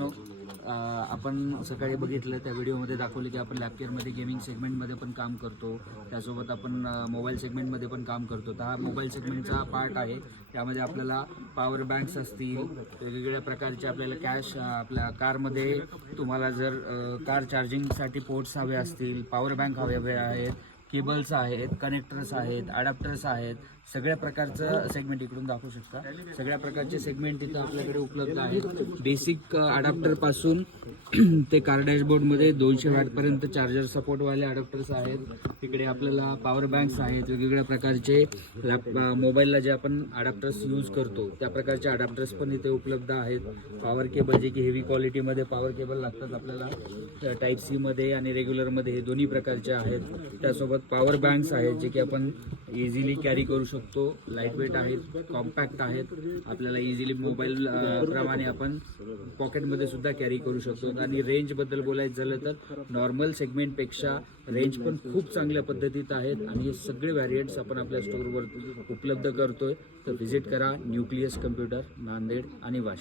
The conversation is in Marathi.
आपण सकाळी बघितलं त्या व्हिडिओमध्ये दाखवले की आपण लॅपकेअरमध्ये गेमिंग सेगमेंटमध्ये पण काम करतो, त्यासोबत आपण मोबाईल सेगमेंटमध्ये पण काम करतो. तर हा मोबाईल सेगमेंटचा पार्ट आहे. त्यामध्ये आपल्याला पॉवर बँक्स असतील, वेगवेगळ्या प्रकारचे आपल्याला कॅश आपल्या कारमध्ये तुम्हाला जर कार चार्जिंगसाठी पोर्ट्स हवे असतील, पॉवर बँक हवे आहेत, केबल्स आहेत, कनेक्टर्स आहेत, अडॅप्टर्स आहेत, सगळ्या प्रकारचं सेगमेंट इकडून दाखवू शकता. सगळ्या प्रकारचे सेगमेंट तिथं आपल्याकडे उपलब्ध आहेत. बेसिक अडॅप्टरपासून ते कार डॅशबोर्डमध्ये 200 वॅटपर्यंत चार्जर सपोर्टवाले अडॅप्टर्स आहेत. तिकडे आपल्याला पॉवर बँक्स आहेत, वेगवेगळ्या प्रकारचे मोबाईलला जे आपण अडॅप्टर्स यूज करतो त्या प्रकारचे अडॅप्टर्स पण इथे उपलब्ध आहेत. पॉवर केबल जे की हेवी क्वालिटीमध्ये पॉवर केबल लागतात आपल्याला टाईप सी मध्ये आणि रेग्युलरमध्ये, हे दोन्ही प्रकारचे आहेत. त्यासोबत पॉवर बँक्स आहेत जे की आपण इझिली कॅरी करू शकतो. लाईट वेट आहेत, कॉम्पॅक्ट आहेत, आपल्याला इझिली मोबाईल प्रमाणे आपण पॉकेटमध्ये सुद्धा कॅरी करू शकतो. आणि रेंजबद्दल बोलायचं झालं तर नॉर्मल सेगमेंटपेक्षा रेंज पण खूप चांगल्या पद्धतीत आहेत आणि हे सगळे व्हॅरियंट्स आपण आपल्या स्टोअरवर उपलब्ध करतोय. तर व्हिजिट करा न्यूक्लियस कम्प्युटर, नांदेड आणि वाशिम.